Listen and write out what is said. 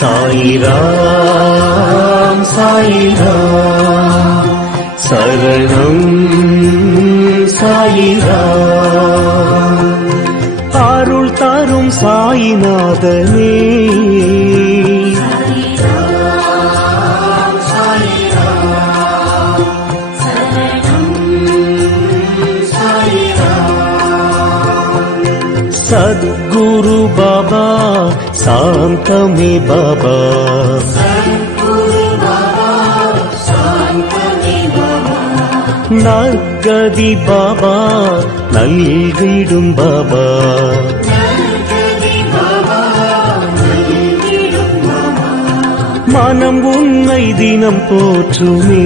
சாயிராம் சாயிராம் சரணம் சாயிராம் அருள் தரும் சாயிநாதனே सद्गुरु बाबा शांतमे बाबा नगदी बाबा नल्गिडुम बाबा मनम उन्नै दिनम पोற்றுமே